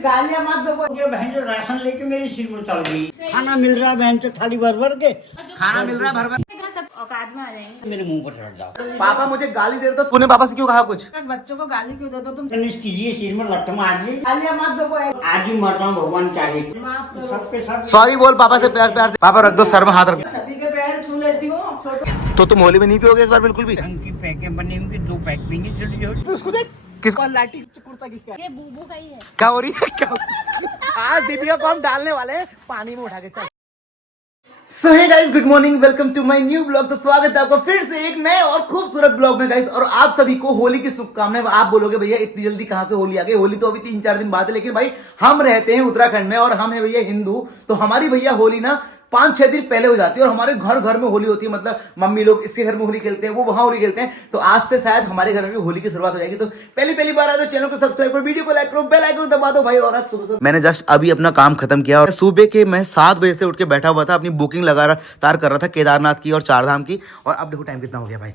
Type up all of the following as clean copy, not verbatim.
गालियां मत दो। बहन जो राशन लेके मेरी सिर में चल गई। खाना मिल रहा है बहन से थाली भर भर के, खाना मिल रहा है भर भर। सब औकात में आ जाएंगे। मेरे मुंह पर चढ़ जाओ। पापा मुझे गाली दे रहे तो तूने पापा से क्यों कहा कुछ? बच्चों को गाली क्यों देते हो तुम? कीजिए सिर में लट्ठ मार ली। गालियां मत दो। आज ही मरता हूँ, भगवान चाहे। माफ करो। सबके सब सॉरी बोल पापा से, प्यार प्यार से। पापा रख दो, सर में हाथ रख दो। सभी के पैर छू लेती हूँ। तो तुम होली में नहीं पियोगे इस बार बिल्कुल भी? ढंग की पैकें बनी होंगी, 2 पैक पीएंगे छोटी छोटी। उसको देख किसको लाठी कुर्ता किसका ये बूबू का ही है। क्या हो रही है क्या? आज दीपिका को हम डालने वाले हैं पानी में उठा के। चल so hey guys, good morning, welcome to my new blog. तो स्वागत है आपका फिर से एक नए और खूबसूरत ब्लॉग में गाइस। और आप सभी को होली की शुभकामनाएं। आप बोलोगे भैया इतनी जल्दी कहां से होली आ गई? होली तो अभी 3-4 दिन बाद है, लेकिन भाई हम रहते हैं उत्तराखंड में और हम है भैया हिंदू। तो हमारी भैया होली ना 5-6 दिन पहले हो जाती है और हमारे घर घर में होली होती है। मतलब मम्मी लोग इसके घर में होली खेलते हैं, वो वहां होली खेलते हैं। तो आज से शायद हमारे घर में भी होली की शुरुआत हो जाएगी। तो पहली बार आए तो चैनल को सब्सक्राइब करो, वीडियो को लाइक करो, बेल आइकन दबा दो भाई। और आज सुबह मैंने जस्ट अभी अपना काम खत्म किया और सुबह के मैं 7 बजे से उठ के बैठा हुआ था, अपनी बुकिंग लगातार कर रहा था केदारनाथ की और चारधाम की। और अब देखो टाइम कितना हो गया भाई।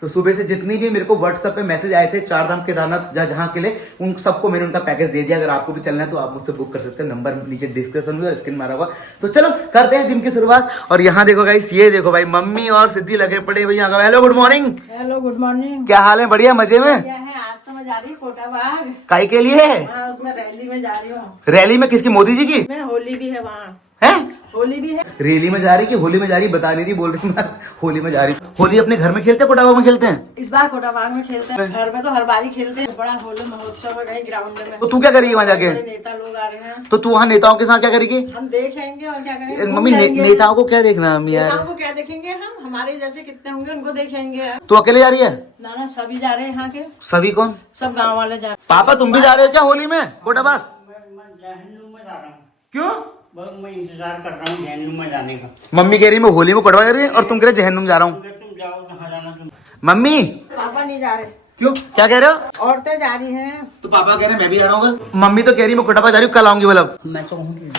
तो सुबह से जितनी भी मेरे को व्हाट्सएप पे मैसेज आए थे चारधाम केदारनाथ जहां के लिए, उन सबको मैंने उनका पैकेज दे दिया। अगर आपको भी चलना है तो आप मुझसे बुक कर सकते हैं, नंबर नीचे डिस्क्रिप्शन में और स्क्रीन मारा हुआ। तो चलो करते हैं दिन की शुरुआत। और यहाँ देखो गाइस, ये देखो भाई मम्मी और सिद्धि लगे पड़े भैया। Hello good morning. Hello good morning. क्या हाल है? बढ़िया, मजे में? क्या है? आज तो मैं जा रही हूँ कोटा बाग। काई के लिए? हाँ, उसमें रैली में जा रही हूँ। रैली में किसकी? मोदी जी की? मैं होली भी है वहाँ। है होली भी है। रैली में जा रही कि होली में जा रही बता नहीं रही, बोल रही मैं होली में जा रही। होली अपने घर में खेलते हैं, कोटा बाग में खेलते हैं? इस बार कोटा बाग में खेलते हैं। घर में तो हर बार ही खेलते हैं। बड़ा होली महोत्सव है कहीं ग्राउंड में। तो तू क्या करेगी वहाँ जाके? बड़े नेता लोग आ रहे हैं। तो तू वहाँ नेताओं के साथ क्या करेगी? हम देखेंगे और क्या करेंगे। मम्मी नेताओं को क्या देखना मम्मी यार? नेताओं को क्या देखेंगे? हम हमारे जैसे कितने होंगे उनको देखेंगे। तू अकेले जा रही है? ना सभी जा रहे हैं यहाँ के। सभी कौन? सब गाँव वाले जा रहे हैं। पापा तुम भी जा रहे हो क्या होली में कोटा बाग? मैं जहन्नुम में जा रहा हूँ। क्यों? बस मैं इंतजार कर रहा हूँ जहन्नुम में जाने का। मम्मी कह रही मैं होली में कोटा बाग जा रही है और तुम कह रहे जहन्नुम जा रहा हूँ। तुम जाओ जहाँ जाना तुम। मम्मी पापा नहीं जा रहे। क्यों, क्या कह रहे हो? औरतें जा रही हैं। तो पापा कह रहे मैं भी जा रहा हूँ। मम्मी तो कह रही मैं कोटा बाग जा रही हूँ, कल आऊंगी। मतलब मैं तो हूँ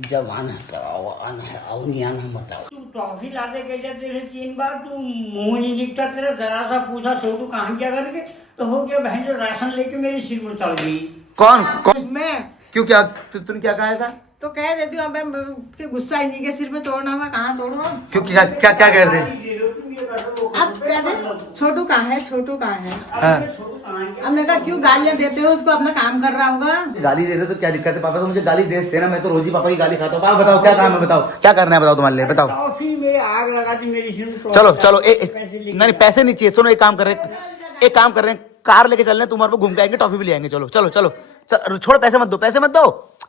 जब आना तो आओ, आना है आओ, नहीं आना मत आओ। तू टॉफी ला दे के तेरे 3 बार तू मुंह नहीं दिखता तेरा। जरा सा पूछा छोटू कहाँ क्या करके तो हो गया बहन जो राशन लेके मेरी सिर में चल गई। कौन? मैं क्यों, क्या तूने क्या कहा ऐसा? तो कह देती हूँ। अब मैं गुस्सा ही नहीं के सिर में तोड़ना, मैं कहाँ तोड़ू? क्यों, क्या क्या क्या कह रहे थे? अब कह दे छोटू कहाँ है, छोटू कहाँ है? हाँ। अब मैं कहा क्यों गालियाँ देते हो उसको? अपना काम कर रहा होगा। गाली दे रहे तो क्या दिक्कत है? पापा तो मुझे गाली दे देना, मैं तो रोज ही पापा की गाली खाता हूँ। पापा बताओ क्या काम है, बताओ क्या करना है, बताओ तुम्हारे लिए, बताओ। टॉफी में आग लगा दी मेरी सिर में। चलो चलो नहीं पैसे नहीं चाहिए। सुनो एक काम कर रहे हैं, कार लेके चल रहे हैं, तुम्हारे को घूम के आएंगे, टॉफी भी ले आएंगे। चलो चलो चलो छोड़, पैसे मत दो।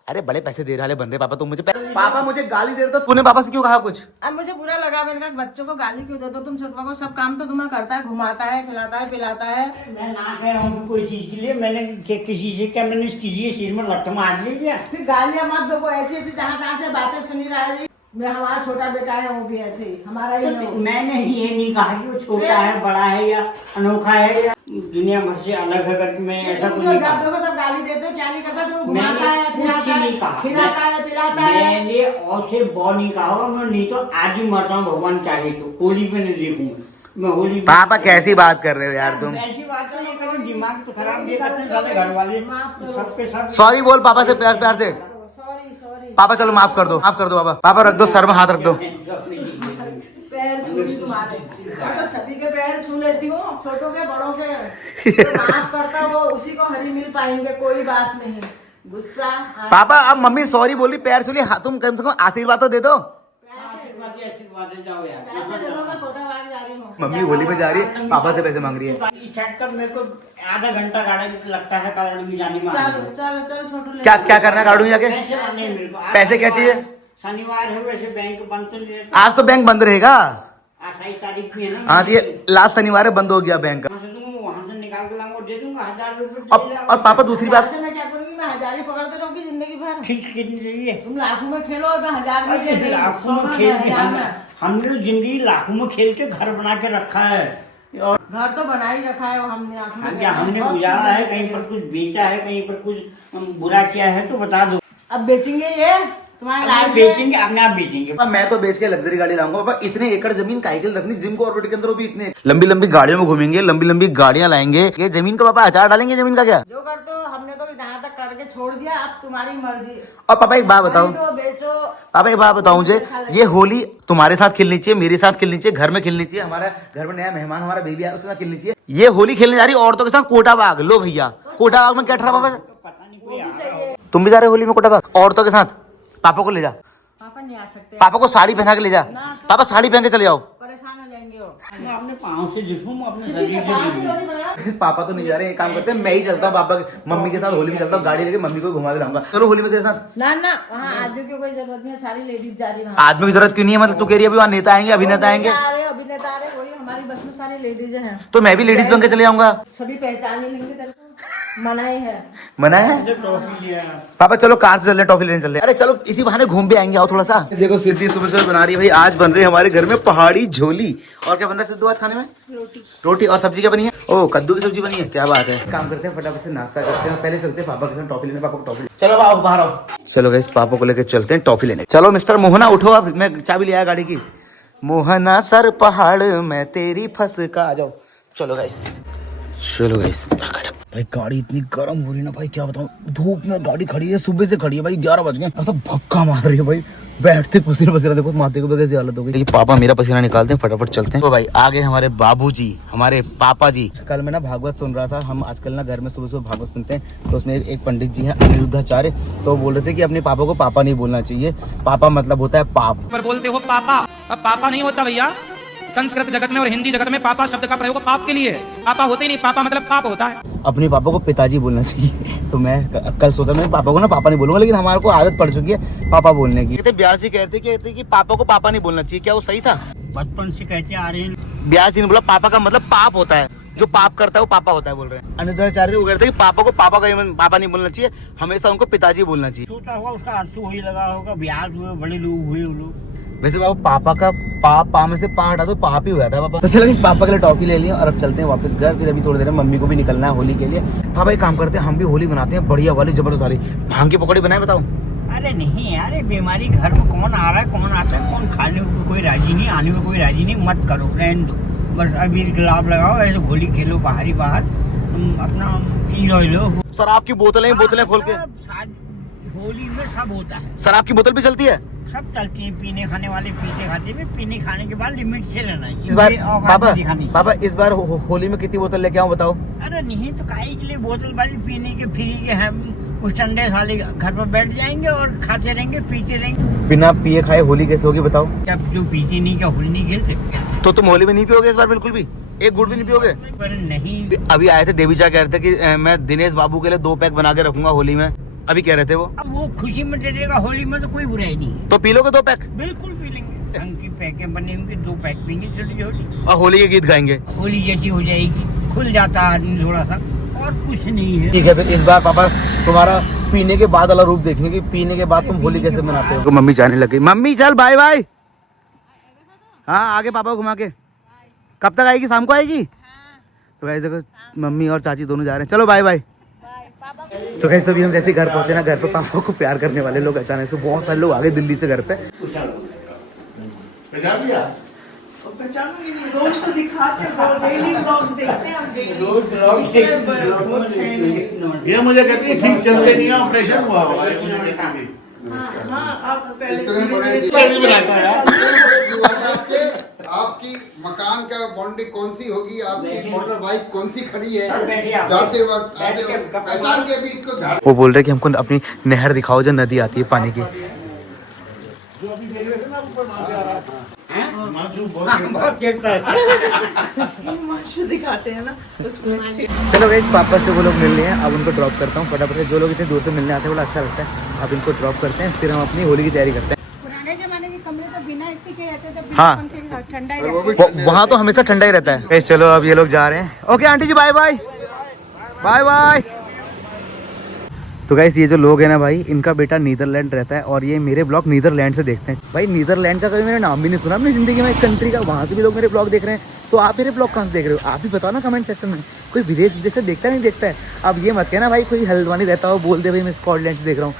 अरे बड़े पैसे दे रहे बन रहे पापा तुम मुझे। पापा मुझे गाली दे रहे तो तूने पापा से क्यों कहा कुछ? अब मुझे बुरा लगा। मैंने कहा बच्चों को गाली क्यों देते हो तुम? छोटवा को सब काम तो तुम्हें करता है, घुमाता है, खिलाता है, पिलाता है। मैं ना कह रहा हूँ कोई चीज के लिए। मैंने किसी से क्या मैंने किसी सिर में लट्ठ मार ली क्या? फिर गालियाँ मत दो। ऐसी जहाँ तहाँ से बातें सुनी रही। मैं हमारा छोटा बेटा है, वो भी ऐसे ही हमारा ही तो मैंने ये नहीं कहा कि वो छोटा है, बड़ा है या अनोखा है या दुनिया भर से अलग है करके मैं ऐसा कुछ नहीं कहा। तब गाली देते हो, क्या नहीं करता? तो घुमाता मैंने है, खिलाता है, पिलाता है। मैंने और से बहुत नहीं कहा होगा। मैं नहीं तो आज ही मरता हूँ, भगवान चाहे तो होली पे नहीं देखूंगा मैं। होली पापा कैसी बात कर रहे हो यार तुम? ऐसी बात तो नहीं करो, दिमाग तो खराब ये करते हैं सारे घर वाले सबके सब। सॉरी बोल पापा से, प्यार प्यार से। सॉरी। पापा चलो माफ कर दो पापा। पापा रख दो, सर में हाथ रख दो। पैर छू ली तुम्हारे। तो सभी के पैर छू लेती हूँ, छोटों के बड़ों के। तो माफ करता वो उसी को हरी मिल पाएंगे, कोई बात नहीं। गुस्सा पापा अब मम्मी सॉरी बोली, पैर छू ली, तुम कम से कम आशीर्वाद तो दे दो। आशीर्वाद जाओ यार। पैसे दे दो, मैं कोटा बाग जा रही हूँ। मम्मी होली में जा रही है, पापा से पैसे मांग रही है। स्टार्ट कर, मेरे को आधा घंटा गाड़ी लगता है कारण में जाने में। चलो छोटू ले। क्या करना है गाड़ू जाके? पैसे क्या चाहिए? शनिवार है वैसे बैंक बंद तो नहीं रहता। आज तो बैंक बंद रहेगा। 28 तारीख में है ना। हाँ ये लास्ट शनिवार है, बंद हो गया बैंक। वहाँ से निकाल के लाऊंगा, दे दूंगा 1000 रुपये। और पापा दूसरी बात, मैं क्या करूंगी? मैं 1000 ही पकड़ते रहूंगी जिंदगी भर। ठीक कितनी चाहिए? तुम लाखों में खेलो और मैं 1000 में दे लाखों में खेल के हमने तो जिंदगी लाखों में खेल के घर बना के रखा है। और घर तो बना ही रखा है वो हमने। हमने गुजारा है, कहीं पर कुछ बेचा है, कहीं पर कुछ बुरा किया है तो बता दो। अब बेचेंगे ये तुम्हारे अब लाड बेचेंगे, अपने आप बेचेंगे। अब मैं तो बेच के लग्जरी गाड़ी लाऊंगा बाबा। इतने एकड़ जमीन काहे के लिए रखनी जिम कॉर्पोरेट के अंदर, वो भी इतने लंबी लंबी गाड़ियों में घूमेंगे, लंबी लंबी गाड़ियां लाएंगे। ये जमीन का पापा अचार डालेंगे जमीन का क्या? जो करते हो हमने तो यहाँ तक करके छोड़ दिया, अब तुम्हारी मर्जी। और पापा एक बात बताओ, खरीदो, बेचो। पापा एक बात बताओ मुझे, ये होली तुम्हारे साथ खेलनी चाहिए, मेरे साथ खेलनी चाहिए, घर में खेलनी चाहिए, हमारा घर में नया मेहमान हमारा बेबी आया उसके साथ खेलनी चाहिए। ये होली खेलने जा रही औरतों के साथ कोटा बाग। लो भैया, कोटा बाग में क्या ठहरा पापा? वो भी चाहिए। तुम भी जा रहे हो होली में कोटा बाग औरतों के साथ? पापा को ले जा, पापा नहीं आ सकते, पापा को साड़ी पहना के ले जा। पापा साड़ी पहन के चले जाओ। परेशान हो जाएंगे वो। मैं अपने पाँव से दिखूं, अपने ठीक शरीर है, से पाँच ही दिखूं। रोटी बनाओ। पापा तो नहीं जा रहे हैं, एक काम करते हैं मैं ही चलता हूँ पापा मम्मी के साथ होली में चलता हूँ, गाड़ी लेके मम्मी को घुमा के लाऊंगा। चलो होली में तेरे साथ। ना ना, वहाँ आदमी की कोई जरूरत नहीं है, सारी लेडीज जा रही है। आदमी की जरूरत क्यों नहीं है? मतलब तू कह रही है अभी वहाँ नेता आएंगे, अभिनेता आएंगे, आ रहे अभिनेता आ रहे, वही हमारी बस में सारी लेडीज हैं। तो मैं भी लेडीज बन के चले जाऊंगा। सभी पहचान नहीं लेंगे तेरे को, मना ही है। मना है? मुझे टॉफी दिया। पापा चलो कार से चल रहे हैं, टॉफी लेने चल रहे हैं। अरे चलो इसी बहाने घूम भी आएंगे, आओ थोड़ा सा। देखो सिद्धि सुबह सुबह बना रही है भाई, आज बन रही है हमारे घर में पहाड़ी झोली। और क्या बन रहा है सिद्धू आज खाने में? रोटी। और सब्जी क्या बनी है? ओह कद्दू की सब्जी बनी है, क्या बात है। काम करते हैं फटाफट से नाश्ता करते हैं, पहले चलते हैं पापा के साथ टॉफी लेने। पापा को टॉफी, चलो आओ बाहर आओ। चलो गाइस पापा को लेकर चलते हैं टॉफी लेने। चलो मिस्टर मोहना उठो, अब मैं चाबी ले आया गाड़ी की। मोहना सर पहाड़ में तेरी फंस का, आ जाओ। चलो गाइस, चलो गाइस। भाई गाड़ी इतनी गर्म हो रही है ना भाई, क्या बताऊं। धूप में गाड़ी खड़ी है, सुबह से खड़ी है भाई, 11 बज गए, ऐसा भक्का मार रही है भाई, बैठते पसीना पसीना। देखो माथे को कैसी हालत हो गई। पापा मेरा पसीना निकालते हैं, फटाफट चलते हैं। तो भाई आगे हमारे बाबूजी, हमारे पापा जी। कल मैं ना भागवत सुन रहा था, हम आजकल ना घर में सुबह सुबह भागवत सुनते हैं, तो उसमें एक पंडित जी हैं अनिरुद्धाचार्य, तो बोल रहे थे कि अपने पापा को पापा नहीं बोलना चाहिए। पापा मतलब होता है पाप। पर बोलते हो पापा, अब पापा नहीं होता भैया। संस्कृत जगत में और हिंदी जगत में पापा शब्द का प्रयोग पाप के लिए है। पापा होते ही नहीं, पापा मतलब पाप होता है। अपने पापा को पिताजी बोलना चाहिए। तो मैं कल सोचा मैं पापा को ना पापा नहीं बोलूंगा, लेकिन हमारे को आदत पड़ चुकी है पापा बोलने की। कहते ब्यास जी कहते कि पापा को पापा नहीं बोलना चाहिए, क्या वो सही था? बचपन से कहते आ रहे हैं। ब्यास जी ने बोला पापा का मतलब पाप होता है, जो पाप करता है वो पापा होता है बोल रहे हैं। अनिरुद्धाचार्य वो कहते हैं कि पापा को पापा नहीं बोलना चाहिए, हमेशा उनको पिताजी बोलना चाहिए। छोटा हुआ उसका अर्थ वही लगा होगा, ब्याज हुए, बड़े लोग हुए वो लोग। वैसे बाबा पापा का पा में से पा हटा तो पाप ही हुआ था पापा। तो चलो पापा के लिए टॉफी ले लिया और अब चलते हैं वापस घर। फिर अभी थोड़ी देर में मम्मी को भी निकलना है होली के लिए। पापा एक काम करते हैं, हम भी होली बनाते हैं बढ़िया वाली, जबरदस्त वाली। भांग की पकौड़ी बनाए बताओ। अरे नहीं यार, ये बीमारी घर में कौन आ रहा है, कौन आता है, कौन खाने को कोई राजी नहीं, आने में कोई राजी नहीं। मत करो, रहने दो, बस अबीर गुलाब लगाओ, ऐसे होली खेलो बाहर तुम अपना इंजॉय लो। शराब की बोतलें खोल के होली में सब होता है। शराब की बोतल भी चलती है? सब चलती है, पीने खाने वाले पीते खाते भी, पीने खाने के बाद लिमिट से लेना चाहिए। इस बार ये औकात नहीं दिखानी चाहिए। पापा इस बार होली में कितनी बोतल लेके आऊं बताओ? अरे नहीं तो काहे के लिए बोतल वाली पीने के फ्री के हम उस ठंडे साले घर पर बैठ जाएंगे और खाते रहेंगे पीते रहेंगे। बिना पिए खाए होली कैसे होगी बताओ? क्या जो पीते नहीं, क्या होली नहीं खेलते? तो तुम होली में नहीं पियोगे इस बार? बिल्कुल भी एक गुड़ भी नहीं पियोगे? पर नहीं, अभी आए थे देवीचा कह रहे थे कि मैं दिनेश बाबू के लिए 2 पैक बना के रखूंगा होली में, अभी कह रहे थे वो। अब वो खुशी में दे देगा, होली में तो कोई बुराई नहीं है। तो पी लोगे 2 पैक? बिल्कुल पी लेंगे, ढंग की पैकें बने होंगे, 2 पैक पीएंगे छोटी छोटी, और होली के गीत गाएंगे, होली जैसी हो जाएगी, खुल जाता है आदमी थोड़ा सा, और कुछ नहीं है। ठीक है। फिर इस बार पापा तुम्हारा पीने के बाद वाला रूप देखेंगे कि पीने के बाद तुम होली कैसे मनाते हो। मम्मी जाने लगी, मम्मी चल बाय बाय। हाँ आगे पापा को घुमा के। कब तक आएगी? शाम को आएगी? तो गाइस देखो मम्मी और चाची दोनों जा रहे हैं, चलो बाय बाय। तो गाइस अभी हम जैसे घर पहुंचे ना, घर पे पापा को प्यार करने वाले लोग अचानक से बहुत सारे लोग आ गए दिल्ली से घर पे। पहचानूंगी नहीं, रोज तो दिखाते हैं, डेली ब्लॉग देखते हैं हम, डेली। ये मुझे कहती है ठीक चलते नहीं है, ऑपरेशन हुआ हुआ है, मुझे कहती थी। आप पहले आपकी मकान का बाउंड्री कौन सी होगी, आपकी मोटर बाइक कौन सी खड़ी है, जाते वक्त आते वक्त पहचान के भी इसको झाड़। वो बोल रहे कि हमको अपनी नहर दिखाओ जो नदी आती है पानी की। माशू दिखाते हैं ना उसमें। चलो गाइस पापा से वो लोग मिल रहे हैं, अब उनको ड्रॉप करता हूँ फटाफट। जो लोग इतने दूर से मिलने आते हैं बड़ा अच्छा लगता है। अब इनको ड्रॉप करते हैं, फिर हम अपनी होली की तैयारी करते हैं। पुराने जमाने के कमरे तो बिना एसी के रहते थे, बिना हाँ। पंखे के ठंडा ही रहता था। वहाँ तो हमेशा ठंडा ही रहता है। चलो अब ये लोग जा रहे हैं। ओके आंटी जी बाय बाय बाय बाय। तो गाइस ये जो लोग हैं ना भाई, इनका बेटा नीदरलैंड रहता है और ये मेरे ब्लॉग नीदरलैंड से देखते हैं। भाई नीदरलैंड का कभी मैंने नाम भी नहीं सुना अपनी जिंदगी में, इस कंट्री का। वहाँ से भी लोग मेरे ब्लॉग देख रहे हैं, तो आप मेरे ब्लॉग कहाँ से देख रहे हो? आप भी बताओ ना कमेंट सेक्शन में। कोई विदेश जैसे देखता नहीं देखता है? अब ये मत कहना भाई कोई हल्द्वानी रहता हो बोल दे भाई मैं स्कॉटलैंड से देख रहा हूँ।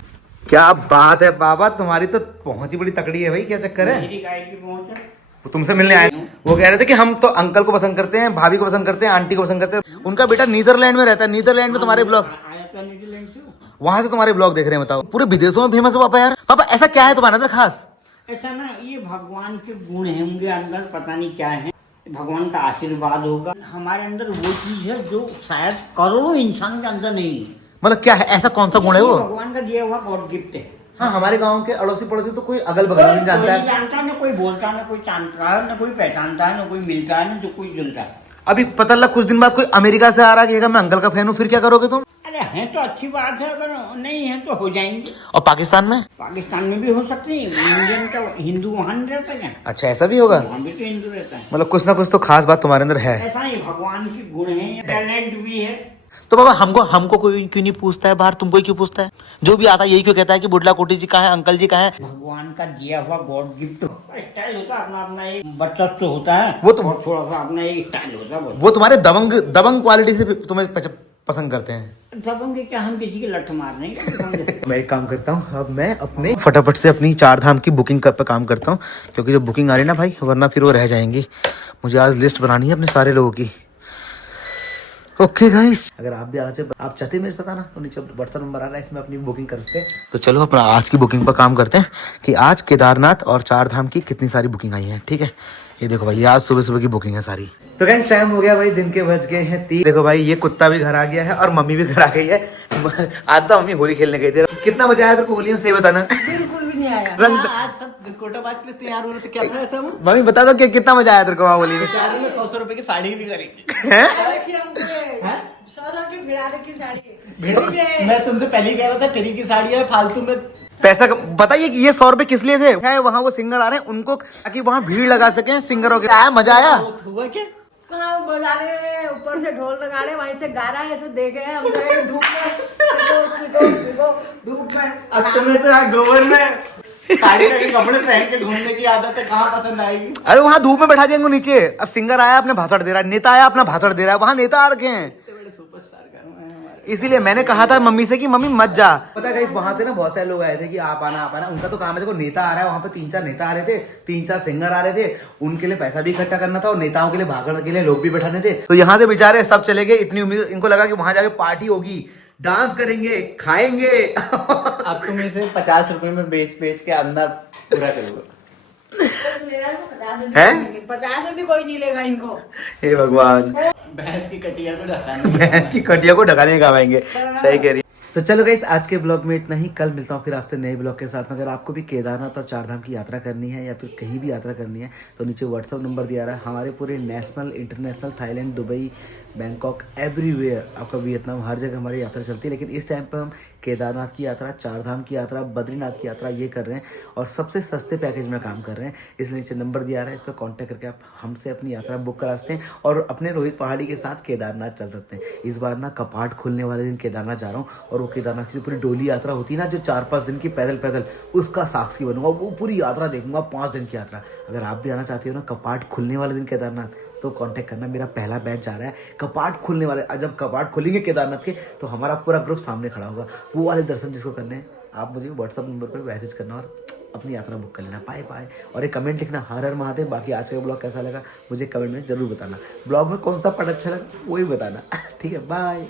क्या बात है बाबा, तुम्हारी तो पहुंच ही बड़ी तकड़ी है भाई, क्या चक्कर है? मेरी गाय की पहुंच है। वो तुमसे मिलने आए, वो कह रहे थे कि हम तो अंकल को पसंद करते हैं, भाभी को पसंद करते हैं, आंटी को पसंद करते हैं। उनका बेटा नीदरलैंड में रहता है, नीदरलैंड में तुम्हारे ब्लॉग, आया तो न्यूजीलैंड से। वहां से तुम्हारे ब्लॉग देख रहे हैं। बताओ, पूरे विदेशों में फेमस हो पापा यार। पापा ऐसा क्या है तुम्हारे अंदर खास? ऐसा ना, ये भगवान के गुण है उनके अंदर, पता नहीं क्या है, भगवान का आशीर्वाद होगा हमारे अंदर। वो चीज है जो शायद करोड़ों इंसानों के अंदर नहीं है। मतलब क्या है, ऐसा कौन सा गुण है वो? भगवान का दिया हुआ गॉड गिफ्ट है। हाँ, हमारे गांव के अड़ोसी पड़ोसी तो कोई अगल बगल नहीं जानता है। कोई जानता है ना, कोई बोलता है ना, कोई जानता है ना, कोई पहचानता है ना, कोई मिलता है ना, जो कोई जुलता है। अभी पता लगा कुछ दिन बाद कोई अमेरिका से आ रहा है कि मैं अंकल का फैन हूँ, फिर क्या करोगे तुम? अरे है तो अच्छी बात है, अगर नहीं है तो हो जाएंगे। और पाकिस्तान में? पाकिस्तान में भी हो सकती है। इंडियन का हिंदू वहाँ नहीं रहता क्या? अच्छा, ऐसा भी होगा। वहाँ भी तो हिंदू रहता है। मतलब कुछ ना कुछ तो खास बात तुम्हारे अंदर है। ऐसा नहीं, भगवान के गुण है, टैलेंट भी है। तो बाबा हमको कोई क्यों नहीं पूछता है बाहर, तुमको ही क्यों पूछता है? जो भी आता है यही क्यों कहता है कि बुढ़ला कोटी जी कहाँ है, अंकल जी कहाँ है? भगवान का दिया हुआ गॉड गिफ्ट स्टाइल होता है, अपना अपना एक वर्चस्व होता है, वो तो- और थोड़ा सा अपना एक स्टाइल होता है। वो तुम्हारे दबंग क्वालिटी से तुम्हें पसंद करते हैं। दबंग क्या, हम किसी की लठ मार नहीं करते। मैं एक काम करता हूँ, अब मैं अपने फटाफट से अपनी 4 धाम की बुकिंग पे काम करता हूँ, क्योंकि जब बुकिंग आ रही है ना भाई, वरना फिर वो रह जाएंगी। मुझे आज लिस्ट बनानी है अपने सारे लोगों की। ओके गाइस, अगर आप भी आना चाहते, आप चाहते मेरे साथ आना, तो नीचे व्हाट्सएप नंबर आ रहा है, इसमें अपनी बुकिंग कर सकते हैं। तो चलो अपना आज की बुकिंग पर काम करते हैं कि आज केदारनाथ और 4 धाम की कितनी सारी बुकिंग आई है। ठीक है, ये देखो भाई, आज सुबह सुबह की बुकिंग है सारी। तो गाइस टाइम हो गया भाई, दिन के बज गए हैं 3। देखो भाई, ये कुत्ता भी घर आ गया है और मम्मी भी घर आ गई है। आज तो मम्मी होली खेलने गई थी। कितना मजा आया तेरे को होली में, सही बताना। बिल्कुल भी नहीं आया। रंग आज सब कोटाबाज पे तैयार हो रहे थे, क्या था ऐसा? मम्मी बता दो कि कितना मजा आया तेरे को वहाँ होली में? 100 रुपए की साड़ी भी खरीदी हैं? है। 100 की भिड़ारे की साड़ी। मैं तुमसे पहले ही कह रहा था, फ्री की साड़ी है, फालतू में पैसा बताइए कि ये 100 रुपए किस लिए थे? वहाँ वो सिंगर आ रहे हैं, उनको ताकि वहाँ भीड़ लगा सके सिंगरों के। आया मजा आया? हुआ क्या? कहाँ बजाने, ऊपर से ढोल लगाने, वहीं से गाना ऐसे देखे हम गए धूप में, सिको धूप में। अब तुम्हें तो यहाँ गोबर में साड़ी के कपड़े पहन के घूमने की आदत है, कहाँ पसंद आएगी? अरे वहाँ धूप में बैठा दिया उनको नीचे। अब सिंगर आया अपने भाषण दे रहा है, नेता आया अपना भाषण दे रहा है, वहाँ नेता आ रखे हैं। इसीलिए मैंने कहा था मम्मी से कि मम्मी मत जा। पता है वहां से ना बहुत सारे लोग आए थे कि आप आना। उनका तो काम है, देखो नेता आ रहा है, वहाँ पे 3-4 नेता आ रहे थे, 3-4 सिंगर आ रहे थे, उनके लिए पैसा भी इकट्ठा करना था और नेताओं के लिए भाषण के लिए लोग भी बैठाने थे। तो यहाँ से बेचारे सब चले गए। इतनी उम्मीद इनको लगा कि वहां जाके पार्टी होगी, डांस करेंगे, खाएंगे। अब तुम इसे 50 रुपए में बेच के अंदर पूरा करोगे। 50 में भी कोई नहीं लेगा इनको। हे भगवान, भैंस की कटिया को ढकाने, भैंस की कटिया को ढकाने का आएंगे। सही कह रही। तो चलो गाइस, आज के ब्लॉग में इतना ही। कल मिलता हूँ फिर आपसे नए ब्लॉग के साथ में। अगर आपको भी केदारनाथ और 4 धाम की यात्रा करनी है या फिर कहीं भी यात्रा करनी है, तो नीचे व्हाट्सअप नंबर दिया रहा है। हमारे पूरे national, international, Thailand, Dubai, Bangkok, everywhere, आपका वियतनाम, हर जगह हमारी यात्रा चलती है। लेकिन इस टाइम पर हम केदारनाथ की यात्रा, 4 धाम की यात्रा, बद्रीनाथ की यात्रा ये कर रहे हैं और सबसे सस्ते पैकेज में काम कर रहे हैं। इसलिए नीचे नंबर दिया रहा है, इस पर कॉन्टैक्ट करके आप हमसे अपनी यात्रा बुक करा सकते हैं और अपने रोहित पहाड़ी के साथ केदारनाथ चल सकते हैं। इस बार ना कपाट खुलने वाले दिन केदारनाथ जा रहा हूँ और वो केदारनाथ की पूरी डोली यात्रा होती है ना, जो 4-5 दिन की पैदल, उसका साक्षी बनूंगा। वो पूरी यात्रा देखूंगा, 5 दिन की यात्रा। अगर आप भी आना चाहते हो ना कपाट खुलने वाले दिन केदारनाथ, तो कांटेक्ट करना। मेरा पहला बैच जा रहा है कपाट खुलने वाले। जब कपाट खुलेंगे केदारनाथ के, तो हमारा पूरा ग्रुप सामने खड़ा होगा। वो वाले दर्शन जिसको करने हैं, आप मुझे व्हाट्सअप नंबर पर मैसेज करना और अपनी यात्रा बुक कर लेना। Bye bye. और एक कमेंट लिखना, हर हर महादेव। बाकी आज का ब्लॉग कैसा लगा मुझे कमेंट में जरूर बताना। ब्लॉग में कौन सा पार्ट अच्छा लगा वही बताना। ठीक है, बाय।